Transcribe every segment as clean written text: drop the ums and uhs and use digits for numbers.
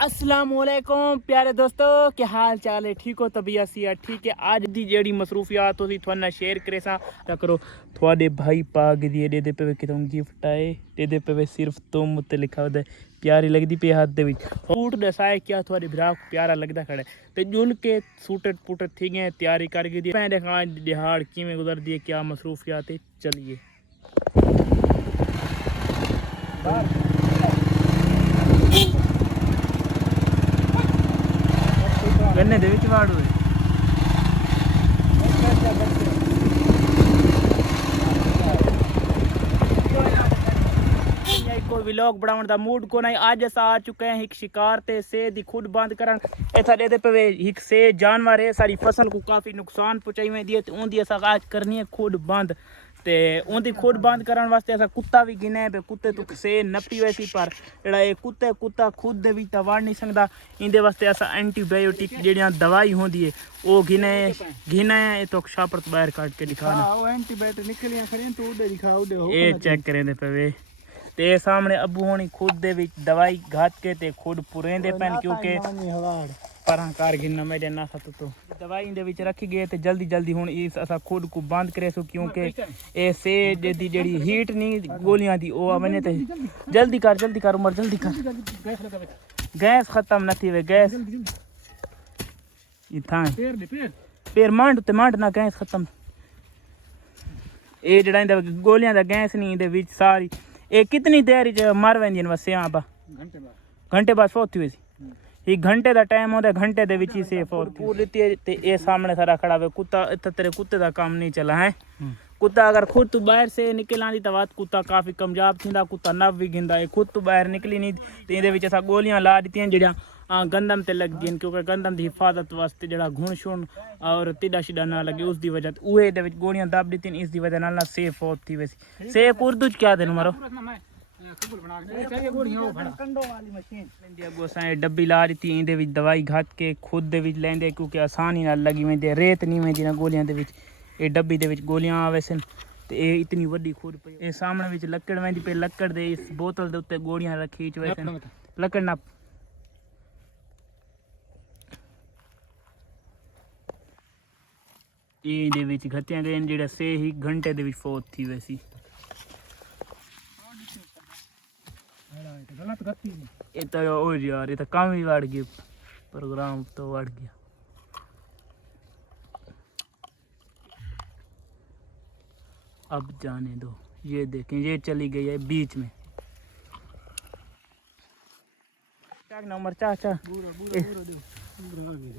अस्सलामुअलैकुम प्यारे दोस्तों, क्या हाल चाल है? ठीक हो? तबीयत सी है? ठीक है। आज दी जेड़ी मसरूफियात होती थोड़ा शेयर करे सा करो। थोड़े भाई पाग दिए दे पे कि तुम गिफ्ट आए दे पे सिर्फ तुम उत्ते लिखा होता है। प्यारी लगती पे हाथ दे विच सूट दसाए क्या थोड़े भरा प्यारा लगता खड़े ते जुल के सूटट पुटट थी गए तैयारी करके दी मैं देखा दिहाड़ किमें गुजर दिए क्या मसरूफियात है। चलिए गन्ने दे विच वाड़ हुए कोई व्लॉग बनाने का मूड को नहीं। आज अस आ चुके हैं एक शिकार ते से दी खुद बंद करन इथा दे पे एक से जानवर है सारी फसल को काफ़ी नुकसान पहुंचाई वेंदी है ते उंदी अस आज करनी है खुद बंद ते उंदी खुद बंद करन वास्ते अस कुत्ता भी गिने पे कुत्ते तो से नपी वैसी पर जेड़ा ये कुत्ता खुद दे विच वड़ नहीं सकदा। इंदे वास्ते अस एंटीबायोटिक जेड़ियां दवाई होंदी है वो गिने तो छापर बाहर काट के दिखाना ओ एंटीबायोटिक निकलियां खड़ियां तो उडे दिखा उडे हो ए चेक करें पे ते सामने अबू होनी खुद दे विच दवाई घात के ते खुद पुरेंदे पैन क्योंकि परां कार गिनना मेरे ना सत तो दवाई दे विच रखी गए ते जल्दी हुन इस असा खुद को बंद करे सो क्योंकि ए से दी जेड़ी हीट नहीं गोलियां दी ओ वने ते जल्दी कर उमर जल्दी कर गैस खत्म न थी वे गैस इथा फिर मांड ना गैस खत्म ए जेड़ा इंदा गोलियां दा गैस नहीं दे विच सारी ए कितनी देर मर वेंदी वसे आप घंटे बाद फौत हुई सी एक घंटे का टाइम होता घंटे दे विच ही से फौत पूरी ते ए सामने सारा खड़ा वे कुत्ता इतना तेरे कुत्ते का काम नहीं चला है। कुत्ता अगर खुद तो बाहर से निकल आंदी तो बात कुत्ता काफ़ी कमजाब थींदा कुत्ता नव भी गिंदा है खुद तो बाहर निकली नहीं तो ये विच असां गोलियां ला दित्तियां जेड़ियां गंदम ते लग गई क्योंकि गंदम की हिफाजत वास्ते जरा घुण शुण और टिड्डा शिड्डा ना लगे उसकी वजह उहे दे विच गोलियां दब दित्तियां इसकी वजह नाल ना सेफ फौत थी वैसी सेफ उर्दू च क्या दिन मरो डब्बी ला दी इंदे विच दवाई घात के खुद दे विच लेंदे क्योंकि आसानी नाल लगी वेंदी रेत नहीं वेंदी ना गोलियां दे विच ए डब्बी दे विच गोलियां आवे सन ते ए इतनी वड्डी खुद पई ए सामने विच लकड़ वेंदी पे लकड़ दे इस बोतल दे उत्ते गोलियां रखी च वैसन लकड़ ना ए दे विच घतियां गए जेड़ा से ही घंटे दे विच फौत थी वैसी ये तो ओ यार ये तो काम ही बढ़ गया प्रोग्राम तो बढ़ गया। अब जाने दो ये देखें ये चली गई है बीच में नंबर चाचा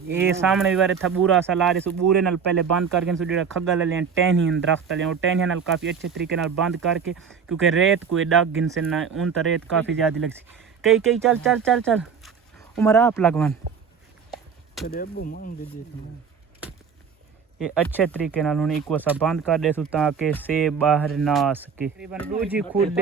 ये सामने भी बारे था बुरा सा ला रहे सो बुरे नाल पहले बंद करके सो जेड़ा खग्गा ले टहनियन दरख्त ले टहनियन नाल काफ़ी अच्छे तरीके नाल बंद करके क्योंकि रेत को दाग गिन से ना उन तो रेत काफ़ी ज़्यादा लग सी कई चल उमर आप लगवान ये अच्छे तरीके नाल हुन इको सा बंद कर दे सो ताकि से बाहर ना आ सके तकरीबन दूजी खुद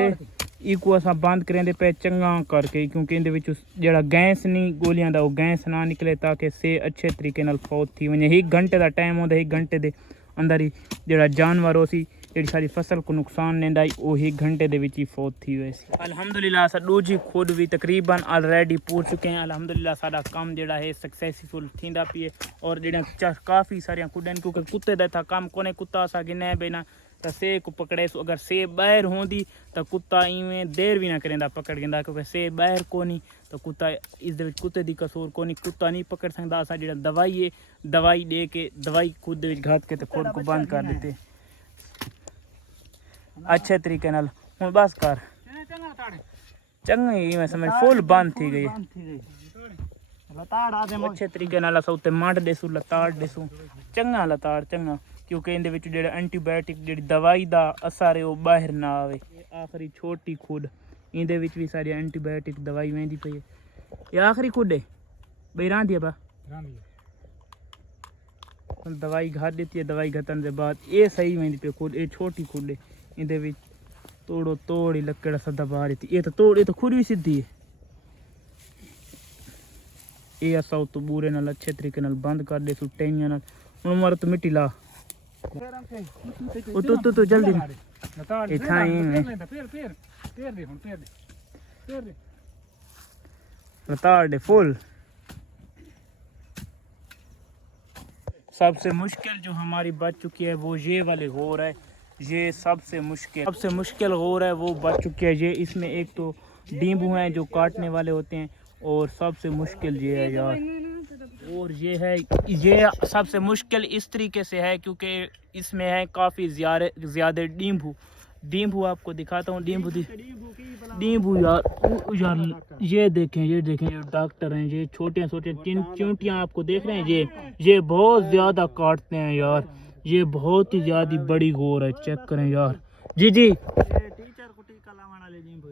इको असा बंद करेंदे पे चंगा करके क्योंकि इंदे विच जेड़ा गैस नहीं गोलियां दा वो गैस ना निकले ताकि से अच्छे तरीके नाल फौत थी वने एक घंटे का टाइम होंदा एक घंटे दे अंदर ही जेड़ा जानवर हो सी जेड़ी सारी फसल को नुकसान देंदा वो एक घंटे दे विच ही फौत थी वैसी। अल्हम्दुलिल्लाह सा दूजी खुद भी तकरीबन ऑलरेडी पूर चुके हैं। अल्हम्दुलिल्लाह साडा काम जेड़ा है सक्सेसफुल थींदा पिए और जेड़ा काफ़ी सारियां खुडन क्योंकि कुत्ते दा था काम कोने कुत्ता सा गिने बिना तो से को पकड़े सो अगर से बाहर होंदी तो कुत्ता इवें देर भी ना करेंदा पकड़ गिंदा क्योंकि से बाहर कोनी तो कुत्ता इस दे विच कुत्ते दी कसूर कोनी कुत्ता नहीं पकड़ सकदा। असा जेड़ा दवाई है दवाई दे के दवाई खुद दे विच घात के तो खुद को बंद कर देते अच्छे तरीके नाल हुन बस कर चंगा ही मैं समझ फुल बंद थी गई अच्छे तरीके नाल असा उत्ते मांड देसू लताड़ देसू चंगा लताड़ चंगा क्योंकि इंदे विच जेड़ा एंटीबायोटिक जेड़ी दवाई दा असर है वो बाहर ना आवे। आखिरी छोटी खुद इंदे विच भी सारी एंटीबायोटिक दवाई वेंदी पई है ये आखिरी खुद है बई रांदी है बा दवाई घात देती है दवाई घतन के बाद ये सही वेंदी पे खुद ये छोटी खुद है इंदे विच तोड़ो तोड़ी लकड़ सा दबा देती ये तो तोड़ ये तो खुद भी सीधी है ये असा तो बुरे नाल अच्छे तरीके नाल बंद कर दे टैनिया नाल हुन मारो तो मिट्टी ला तो जल्दी रितार्ड फुल। सबसे मुश्किल जो हमारी बच चुकी है वो ये वाले होर है, ये सबसे मुश्किल होर है वो बच चुकी है। ये इसमें एक तो नींबू हैं जो काटने वाले होते हैं, और सबसे मुश्किल ये है यार, और ये सबसे मुश्किल इस तरीके से है क्योंकि इसमें है काफ़ी ज़्यादा नींबू आपको दिखाता हूँ। नींबू यार ये देखें ये डॉक्टर हैं, ये छोटे चींटियाँ आपको देख रहे हैं, ये बहुत ज़्यादा काटते हैं यार, ये बहुत ही ज़्यादा बड़ी गोर है, चेक करें यार। जी टीचर को टीका लगाने वाले नींबू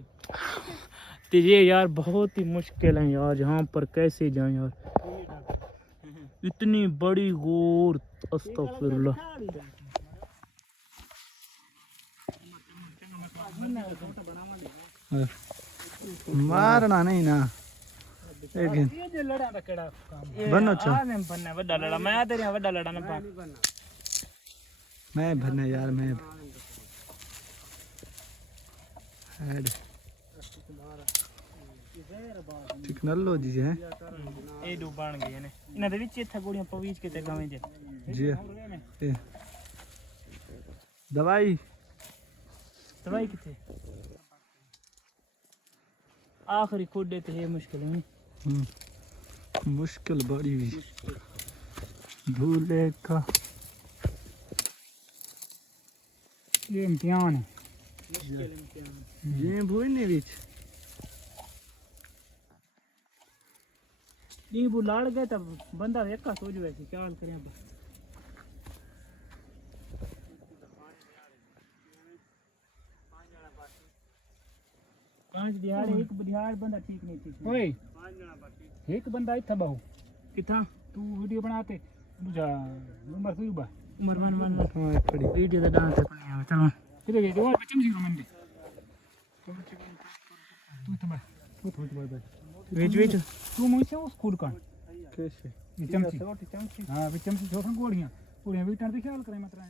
तो ये यार बहुत ही मुश्किल है यार, यहाँ पर कैसे जाएं यार, इतनी बड़ी गोर, अस्तगफिरुल्लाह। मारना नहीं ना बनो छो मैं भरना यार मैं टेक्नोलॉजी है ए दो बन गए ने इना दे विच इथा गोड़ियां पवीच के ते गावे जे जी दवाई किथे आखिरी खोडे ते मुश्किल है। मुश्किल बड़ी हुई भूले का ये इम्तिहान है, ये भूल नहीं बीच नींबू लाड़ गए तब बंदा एका सो जावे सी, क्या करें अब। पांच दिहाड़ एक दिहाड़ बंदा ठीक नहीं थी। ओए एक बंदा इतना बहु किथा तू वीडियो बनाते दूजा उमर तू बा उमर वन हाँ खड़ी वीडियो दा डांस कोनी आवे चलो किधर गए जो बच्चे जी रोमन दे तू इतना बा तू विच तू मुझसे उस स्कूल का कैसे ये चमची हां वे चमची छोटा गोड़ियां वीटर पे ख्याल करें मतलब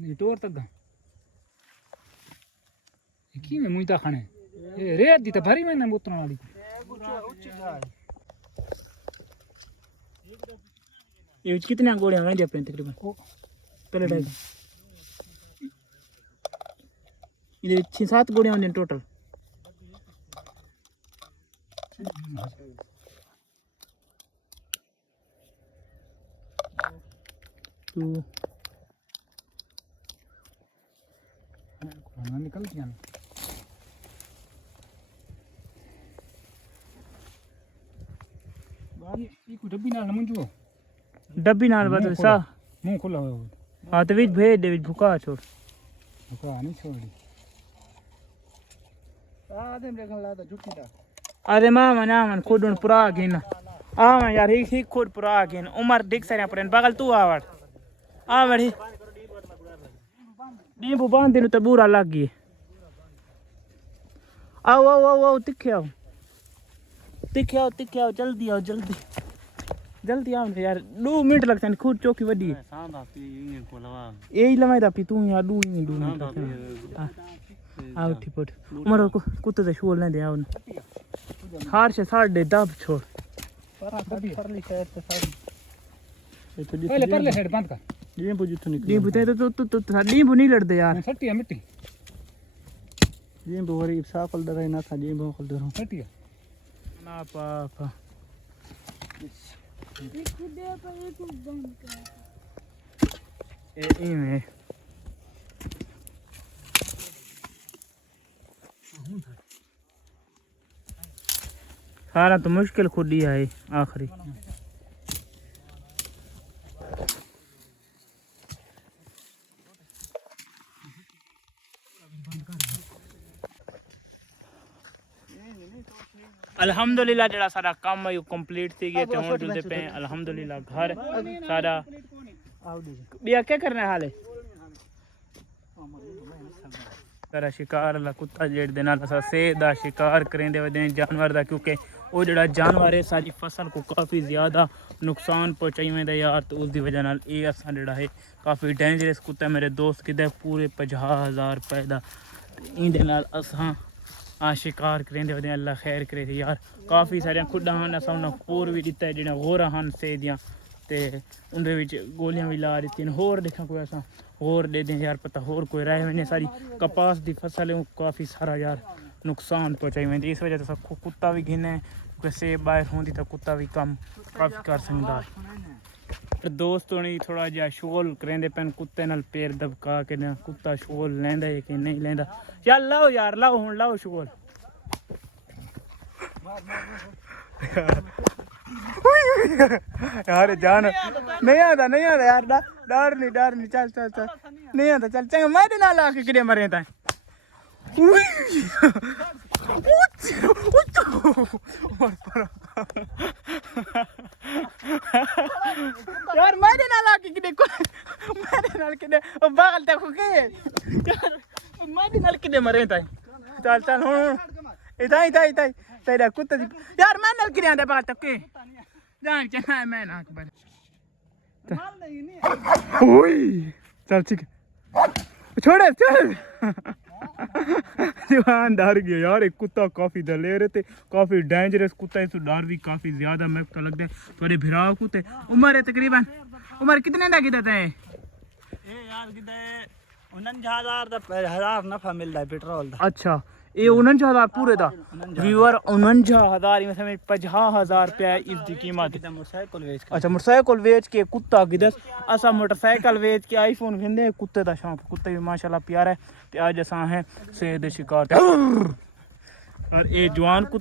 नहीं तोर तक की में मुइता खाने ए रेत दी त भारी में ना उतरन वाली ये कितने गोड़ियां हैं अपने तकरीबन पहले टाइम इधर 6-7 गोड़ियां होंगे टोटल। तो खाना निकल गया ये को डब्बी नाल मंजू डब्बी नाल बता सा मुंह खुला हो हां तो विच भेज दे, विच भुका छोड़ भुका नहीं छोड़ी आदम देखन लादा झुकी दा अरे मामा ना मन खुदन पुरा गिन आ यार ही खुद पुरा गिन उमर दिख सरे पर बगल तू आवड़ ही नींबू बांध देनु तो बुरा लग गई। आओ तिखे आओ जल्दी आओ आओ यार 2 मिनट लगते हैं, खुद चौकी वडी यही लवाई दा पी तू यार 2 मिनट आओ ठिपट उमर को कुत्ते दे शोल नहीं दे आओ हार से साढ़े दब छोड़ परली शायद तो सारी ये तो पहले परले साइड बंद कर नींबू जितो निकल नींबू ते तो नींबू नहीं लड़ते यार सट्टी है मिट्टी नींबू गरीब साफल दराई ना था नींबू खल दरो सट्टी है ना पापा ए में सारा तो मुश्किल खुद ही है आखिरी। अल्हम्दुलिल्लाह जड़ा सारा काम है कंप्लीट थी गया ते हुन चलते पे अल्हम्दुलिल्लाह घर सारा बिया क्या करना है हाले सारा शिकार ला कुत्ता जेड़ दे नाल असा सेब दा शिकार करेंदे वदे जानवर दा, क्योंकि वो जड़ा जानवर है सारी फसल को काफ़ी ज़्यादा नुकसान पहुँचाई वेंदा यार, तो उसकी वजह नाल ये असा जड़ा है काफ़ी डेंजरस कुत्ता। मेरे दोस्त किदे पूरे 50,000 रुपए दा इंदे नाल असा शिकार करेंदे होंदे अल्लाह खैर करे थे यार काफ़ी सारियां खुड्डां हन असां उन्हां होर भी दित्ता जेह्ड़ियां गोरा हन सेह् दियां ते उंदे विच गोलियां भी ला दित्तियां होर दिक्खां कोई असां होर दे दें यार पता होर कोई रह वञे सारी कपास दी फसल है काफ़ी सारा यार नुकसान पहुंचाई वेंदी इस वजह ते कुत्ता भी घिने कोई सेब ॿाहिरि हूंदी त कुत्ता भी कम काफ़ी कर सकदा है दोस्त होनी थोड़ा जिहा शोल करेंदे पैन कुत्ते नाल पैर दबका के ना कुत्ता शोल लैंदा है कि नहीं लैंदा यार लाओ हुण लाओ शोल यार जान नहीं आता यार डर नहीं चल नहीं आता चल चंगा मैं ते नाल आके किडे मरे ता यार मेरे नाल आके किडे मेरे नाल किडे बाल देखो के यार मेरे नाल किडे मरे ता चल हुण इताई तेरा कुत्ता यार मैं नाल किडे आंदा बाल तक के जान चंगा मैं ना अकबर ओए चल ठीक छोड़ जवान डर गया यार एक कुत्ता काफी दलेर है काफी डेंजरस कुत्ता है डर भी काफी ज्यादा मेरे को लगता है थोड़े भिरा कुत्ते उम्र है तकरीबन उम्र कितने का किता है यार किते 49,000 नफा मिलता है पेट्रोल दा अच्छा ये 49,000 पूरे दा व्यूअर 49,000 में 50,000 रुपया इसकी कीमत मोटरसाइकिल बेच अच्छा मोटरसाइकिल बेच के कुत्ता गिदस असा मोटरसाइकिल बेच के आईफोन खिंदे कुत्ते दा शौक कुत्ते भी माशाल्लाह प्यारा है ते अज असा है सेहत शिकार और ये जवान